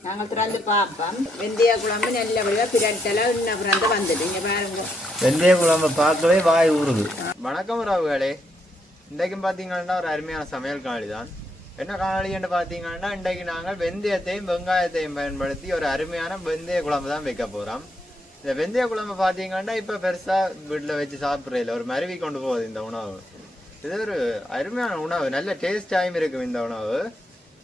நாங்கள் திறந்து பார்ப்போம் வெந்தய குழம்பு நல்லபடியாக பிரட்டலாம் இன்னும் பிறந்து வந்துட்டு இங்கே பாருங்க வெந்தய குழம்பு பார்க்கவே வாய் ஊறுது வணக்கம் உறவுகளே இன்றைக்கும் பார்த்தீங்கன்னா ஒரு அருமையான சமையல் காணொளி தான் என்ன காணொளின்னு பார்த்தீங்கன்னா இன்றைக்கு நாங்கள் வெந்தயத்தையும் வெங்காயத்தையும் பயன்படுத்தி ஒரு அருமையான வெந்தய குழம்பு தான் வைக்க போகிறோம் இந்த வெந்தய குழம்பு பார்த்தீங்கன்னா இப்போ பெருசாக வீட்டில் வச்சு சாப்பிட்றதில்ல ஒரு மருவி கொண்டு போகுது இந்த உணவு இது ஒரு அருமையான உணவு நல்ல டேஸ்டாகவும் இருக்கும் இந்த உணவு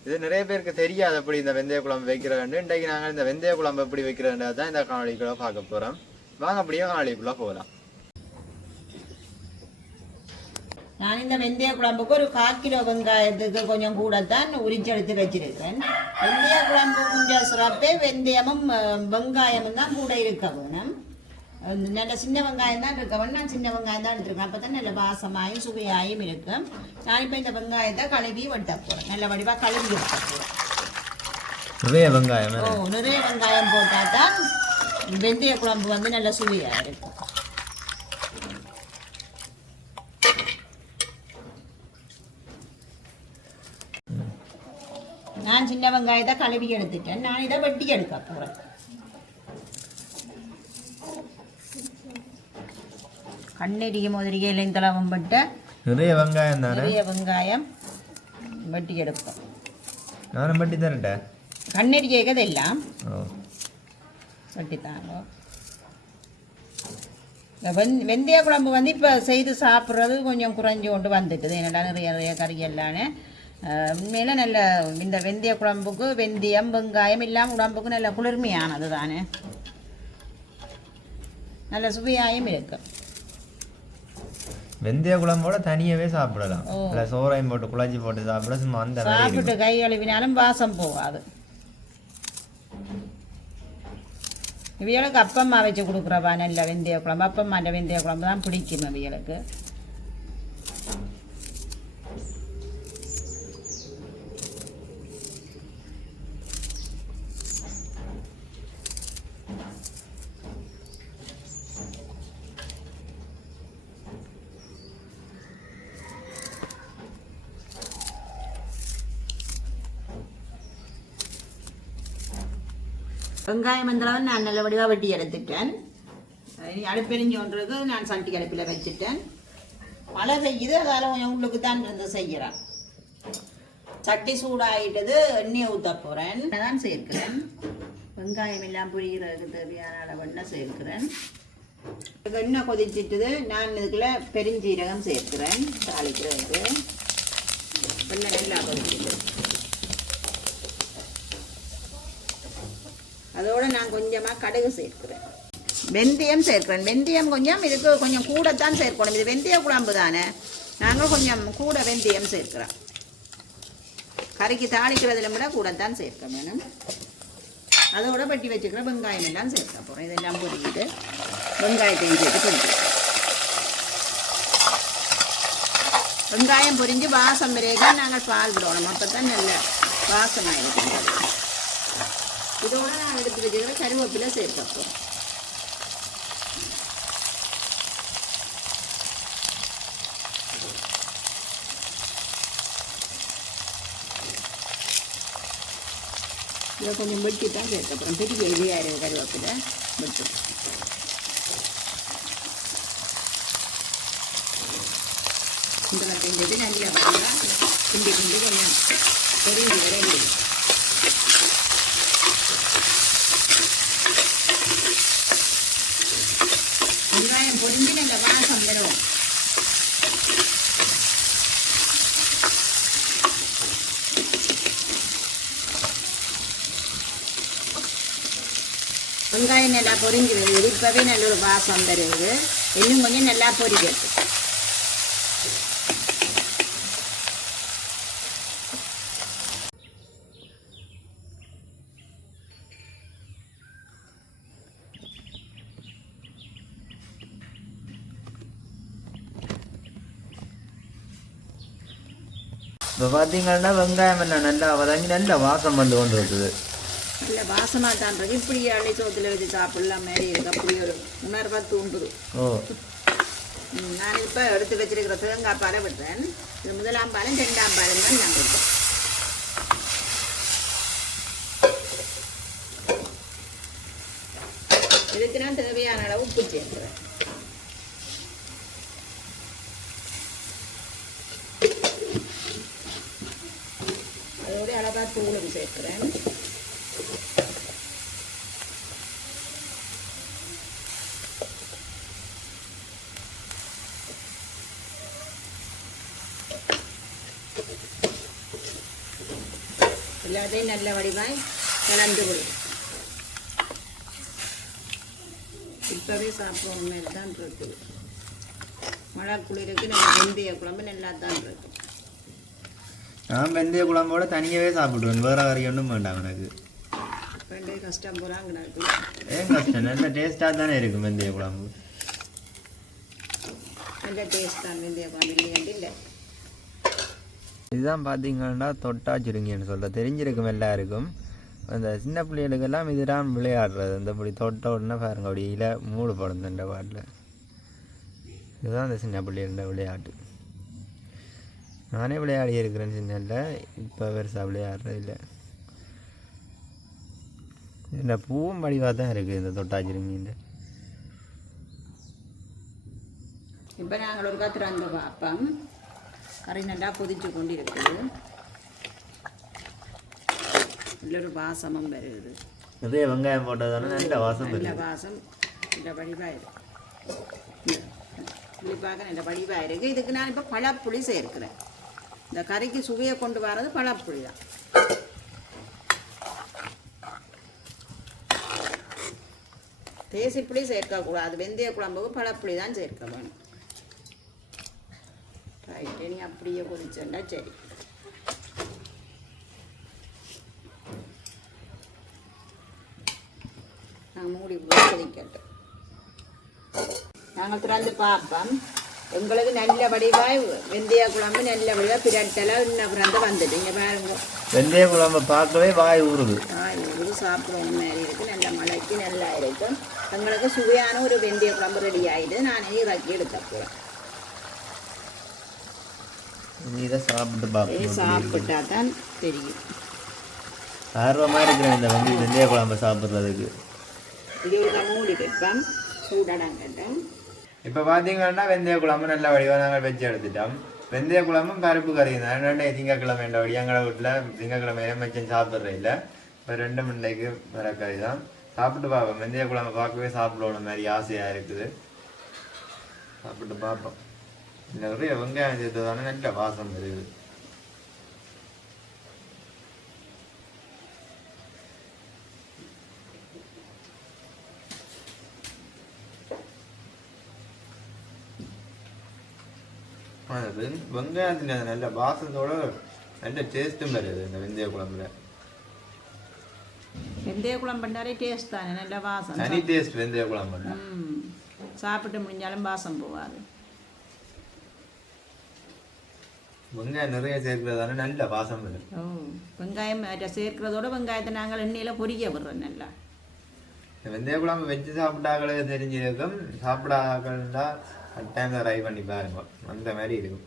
இது நிறைய பேருக்கு தெரியாது அப்படி இந்த வெந்தய குழம்பு வைக்கிறதுன்னு. இன்றைக்கு நாங்கள் இந்த வெந்தய குழம்பு எப்படி வைக்கிறதுன்றது தான் இந்த காணொலிக்குள்ளே பார்க்க போகிறோம் வாங்க அப்படியே காணொலிக்குள்ளே போகலாம். நான் இந்த வெந்தய குழம்புக்கு ஒரு கால் கிலோ வெங்காயத்துக்கு கொஞ்சம் கூட தான் உரிச்சு எடுத்து வெந்தய குழம்பு கொஞ்சம் சிறப்பே வெந்தயமும் வெங்காயமும் தான் கூட இருக்க வேணும். நல்ல சின்ன வெங்காயம் தான் இருக்க. வேணும் நான் சின்ன வெங்காயம் தான் எடுத்துருக்கேன். அப்போ தான் நல்ல வாசமாயும் சுவையாயும் இருக்கும் நான் இப்போ இந்த வெங்காயத்தை கழுவி வெட்ட போகிறேன் நல்ல வடிவாக கழுவி வெட்ட போகிறேன் நிறைய வெங்காயம் ஓ நிறைய வெங்காயம் போட்டால் தான் வெந்தய குழம்பு வந்து நல்ல சுவையாக இருக்கும். நான் சின்ன வெங்காயத்தை கழுவி எடுத்துட்டேன். நான் இதை வெட்டி எடுக்க போகிறேன் கண்ணெடிய முதலிய இலைந்தளவும் பட்ட நிறைய வெங்காயம் தானே? நிறைய வெங்காயம் வெட்டி எடுப்போம். நானும் பட்டி தரட்டேன் கண்ணெடியது எல்லாம் ஓ. வெட்டித்தாங்க இந்த வெந் வெந்தய குழம்பு வந்து இப்போ செய்து சாப்பிட்றது கொஞ்சம் குறைஞ்சு கொண்டு வந்துட்டுது. என்னடா நிறைய நிறைய கறி எல்லாமே உண்மையில நல்ல இந்த வெந்தய குழம்புக்கு வெந்தயம் வெங்காயம் எல்லாம் உடம்புக்கு நல்ல குளிர்மையானது தானே நல்ல சுவையாயும் இருக்கு. வெந்தய குழம்போட தனியாவே சாப்பிடலாம். இல்லை சோறையும் போட்டு குழஞ்சி போட்டு சாப்பிட சும்மா அந்த சாப்பிட்டு. கை கழுவினாலும் வாசம் போகாது இவைகளுக்கு அப்பம்மா வச்சு கொடுக்குறவா நல்ல வெந்தய குழம்பு அப்பம்மா அந்த வெந்தய குழம்பு தான் பிடிக்கும் இவைகளுக்கு வெங்காயம் வந்தளவு நான் நல்ல வடிவாக வெட்டி எடுத்துட்டேன். அடுப்பெரிஞ்சு அடுப்பெரிஞ்சோன்றது நான் சட்டி அடுப்பில் வச்சுட்டேன். மழை பெய்யுது. அதால் கொஞ்சம் உள்ளுக்கு தான் இருந்து செய்கிறேன் சட்டி சூடாகிட்டது எண்ணெயை ஊற்ற போகிறேன் தான் சேர்க்கிறேன். வெங்காயம் எல்லாம் புரிகிறதுக்கு தேவையான அளவு எண்ணெய் சேர்க்கிறேன் எண்ணெய் கொதிச்சிட்டுது. நான் இதுக்குள்ளே பெருஞ்சீரகம் சேர்க்கிறேன். தாளிக்கிறதுக்கு எண்ணெய் நல்லா கொதிச்சிட்டு அதோடு நான் கொஞ்சமாக கடுகு சேர்க்கிறேன். வெந்தயம் சேர்க்கிறேன். வெந்தயம் கொஞ்சம் இதுக்கு கொஞ்சம் கூட தான் சேர்க்கணும். இது வெந்தய குழம்பு தானே. நாங்கள் கொஞ்சம் கூட வெந்தயம் சேர்க்கிறோம். கறிக்கு தாளிக்கிறதுல கூட தான் சேர்க்க வேணும். அதோட பட்டி வச்சுக்கிற வெங்காயம் எல்லாம் சேர்க்க போகிறோம் இதெல்லாம் பொரிக்கிட்டு வெங்காயத்தையும் சேர்த்து பொரிக்கிறோம். வெங்காயம் பொரிஞ்சு வாசம் வரைக்கும் நாங்கள் பால் விடணும். மொத்தத்தான் நல்ல வாசமாக இருக்கும் இதோட நான் எடுத்து வச்சுக்கிற கருவேப்பிலை சேர்க்கப்போம் இதை கொஞ்சம் வெட்டி தான் சேர்க்கப்புறம் பெரிய இலையாரு கருவேப்பிலை வெட்டு இந்த செஞ்சது நல்ல நல்லா கிண்டி கிண்டி கொஞ்சம் பெரிய விரைந்து வெங்காயம் பொரிஞ்சு நல்ல வாசம் வரும் வெங்காயம் நல்லா பொரிஞ்சு வருது. இப்போவே நல்ல ஒரு வாசம் தருது. இன்னும் கொஞ்சம் நல்லா பொரிக்கிறது இப்போ பார்த்தீங்கன்னா வெங்காயம் என்ன நல்லா வதங்கி நல்ல வாசம் வந்து கொண்டு இருக்குது நல்ல வாசமாக தான் இருக்கு. இப்படி அள்ளி சோத்துல வச்சு சாப்பிடலாம். மாதிரி இருக்கு அப்படி ஒரு உணர்வாக தூண்டுது. நான் இப்போ எடுத்து வச்சிருக்கிற தேங்காய் பாலை விடுறேன் இது முதலாம் பாலும் ரெண்டாம் பாலும் தான் நான் விடுறேன் இதுக்கு நான் தேவையான அளவு உப்பு சேர்க்கிறேன் அதோட அழகா தூளும் சேர்க்கிறேன் எல்லாத்தையும் நல்ல வடிவாய் கலந்து விடு இப்போவே சாப்பிடுவோம் மாதிரி தான் இருக்குது. மழை குளிருக்கு நம்ம வெந்தய குழம்பு நல்லா தான் இருக்கும். நான் வெந்தய குழம்போட தனியாகவே சாப்பிடுவேன் வேற கறி ஒன்றும் வேண்டாம் எனக்கு. கஷ்டம் போகிறாங்க ஏன் கஷ்டம்? நல்ல டேஸ்ட்டாக தானே இருக்கும் வெந்தய குழம்பு. தான் வெந்தய குழம்பு இல்லையாண்டு இல்லை. இதுதான் பார்த்தீங்கன்னா தொட்டாச்சுருங்கன்னு சொல்கிற தெரிஞ்சிருக்கும் எல்லாருக்கும். அந்த சின்ன பிள்ளைகளுக்கெல்லாம் இதுதான் விளையாடுறது. இந்த இப்படி தொட்ட உடனே பாருங்க அப்படி இல மூடு படம் இந்த பாட்டில். இதுதான் அந்த சின்ன பிள்ளைகளோட விளையாட்டு. நானே விளையாடி இருக்கிறேன் சின்னல இப்போ பெருசாக விளையாடுறது இல்லை. இந்த பூவும் வடிவாக தான் இருக்குது இந்த தொட்டாச்சிருங்கின்ற இப்போ நாங்கள் ஒரு காத்திர அந்த பார்ப்போம் கறி நல்லா கொதிச்சு கொண்டு இருக்குது நல்ல ஒரு வாசமும் வருது. நிறைய வெங்காயம் போட்டதால நல்ல வாசம் நல்ல வாசம். நல்ல வடிவாக இருக்கு. புளிப்பாக நல்ல வடிவாக இருக்குது இதுக்கு நான் இப்போ பழப்புளி சேர்க்கிறேன். இந்த கறிக்கு சுவையை கொண்டு வர்றது பழப்புளி தான். தேசிப்புளி சேர்க்கக்கூடாது. வெந்தய குழம்புக்கு பழப்புளி தான் சேர்க்க வேணும். ரைட்டு நீ அப்படியே குடிச்சேன்னா சரி. நாங்கள் மூடி கொதிக்கட்டும் நாங்கள் திறந்து பார்ப்போம். உங்களுக்கு நல்ல வடிவாய் வெந்தய குழம்பு நல்ல வடிவாக பிரட்டலாம் இன்னும் பிறந்து வந்துட்டு இங்கே பாருங்க. வெந்தய குழம்பை பார்க்கவே வாய் ஊறுது. ஆய் இது சாப்பிடணும் மாதிரி இருக்குது நல்ல மழைக்கு நல்லா இருக்கும். எங்களுக்கு சுவையான ஒரு வெந்தய குழம்பு ரெடி ஆகிடுது நான் இறக்கி எடுக்க போகிறேன் இதை சாப்பிட்டு பார்க்கணும் சாப்பிட்டா தான் தெரியும். ஆர்வமாக இருக்கிறேன் இந்த வந்து வெந்தய குழம்பு சாப்பிட்றதுக்கு. இது ஒரு மூடி வைப்பேன். சூடடாங்கட்டும் இப்போ பார்த்தீங்கன்னா வெந்தய குழம்பு நல்ல வடிவாக நாங்கள் வச்சு எடுத்துட்டோம். வெந்தய குழம்பும் பருப்பு கறி தான். ரெண்டே திங்கக்கிழமை என்ற வழி. எங்களை வீட்டில் திங்கக்கிழமை வச்சு சாப்பிட்ற இல்லை. இப்போ ரெண்டு மண்டைக்கு வர கறி தான். சாப்பிட்டு பார்ப்போம். வெந்தய குழம்பு பார்க்கவே சாப்பிடணும் மாதிரி ஆசையாக இருக்குது. சாப்பிட்டு பார்ப்போம். நிறைய வெங்காயம் சேர்த்ததானே நல்ல வாசம் வருது அது வெங் வெங்காயத்தில் அது நல்ல வாசத்தோட நல்ல டேஸ்ட்டும் வருது இந்த வெந்தய குழம்புல. வெந்தய குழம்புனாலே டேஸ்ட் தானே நல்ல வாசம் தனி டேஸ்ட் வெந்தய குழம்புல ம் சாப்பிட்டு முடிஞ்சாலும் வாசம் போகாது. வெங்காயம் நிறைய சேர்க்கிறதால நல்ல வாசம் வருது ஓ வெங்காயம் சேர்க்கிறதோட வெங்காயத்தை நாங்கள் எண்ணெயில் பொரிக்க விடுறோம் நல்லா. வெந்தய குழம்பு வச்சு சாப்பிட்டாக்களே தெரிஞ்சிருக்கும். சாப்பிடாக்கள்னா டைம் ட்ரை பண்ணி பாருங்க. அந்த மாதிரி இருக்கும்.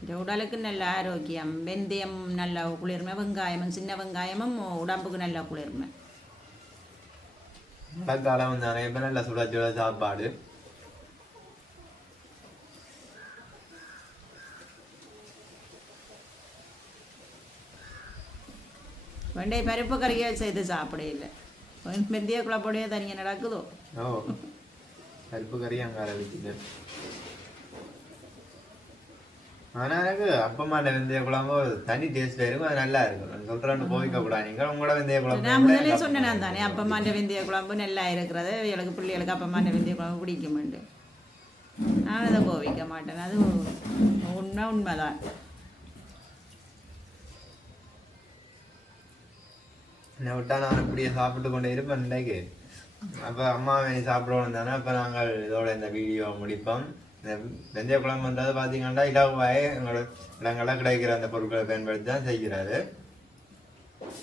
இந்த உடலுக்கு நல்ல ஆரோக்கியம் வெந்தயம் நல்ல குளிர்மை வெங்காயமும் சின்ன வெங்காயமும் உடம்புக்கு நல்ல குளிர்மை. மழைக்காலம் நிறைய பேர் நல்ல சுட சுட சாப்பாடு. வெண்டை பருப்பு கறியை செய்து சாப்பிட இல்லை வெந்தய குழப்போடைய தனியாக நடக்குதோ ஓ பருப்பு கறி அங்கால வச்சுட்டு ஆனா எனக்கு அப்பம்மாண்ட வெந்தய குழம்பு தனி டேஸ்ட்ல இருக்கும் அது நல்லா இருக்கும் நான் சொல்றேன்னு போய்க்க கூடாது நீங்க உங்களோட வெந்தய குழம்பு நான் முதலே சொன்னேன் தானே அப்பம்மாண்ட வெந்தய குழம்பு நல்லா இருக்கிறது இவளுக்கு பிள்ளைகளுக்கு அப்பம்மாண்ட வெந்தய குழம்பு பிடிக்குமெண்டு நான் அதை கோவிக்க மாட்டேன் அது உண்மை உண்மைதான் என்னை விட்டா நான் அப்படியே சாப்பிட்டு கொண்டே இருப்பேன் இன்றைக்கு அப்ப அம்மா வேணி சாப்பிடுவோம் தானே அப்போ நாங்கள் இதோட இந்த வீடியோ முடிப்போம். இந்த வெந்தய குழம்புன்றது பார்த்தீங்கன்னா இலவாய் எங்களோட இடங்களில் கிடைக்கிற அந்த பொருட்களை பயன்படுத்தி தான் செய்கிறாரு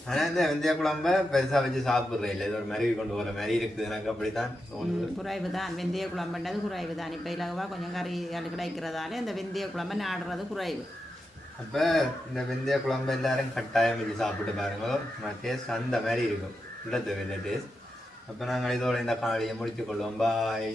ஆனா இந்த வெந்தய குழம்ப பெருசா வச்சு சாப்பிடுறேன் இல்லை. இது ஒரு மாதிரி கொண்டு போகிற மாதிரி இருக்குது. எனக்கு அப்படித்தான் தான் குறைவு தான் வெந்தய குழம்புன்றது குறைவு தான் இப்போ இலகுவாக கொஞ்சம் கறி கிடைக்கிறதால இந்த வெந்தய குழம்பு நாடுறது குறைவு. அப்போ இந்த வெந்தய குழம்பு எல்லாரும் கட்டாயம் வச்சு சாப்பிட்டு பாருங்க டேஸ்ட் அந்த மாதிரி இருக்கும் உள்ள தேவையில்லை டேஸ்ட் அப்போ நாங்கள் இதோட இந்த காலையை முடித்துக்கொள்வோம் பாய்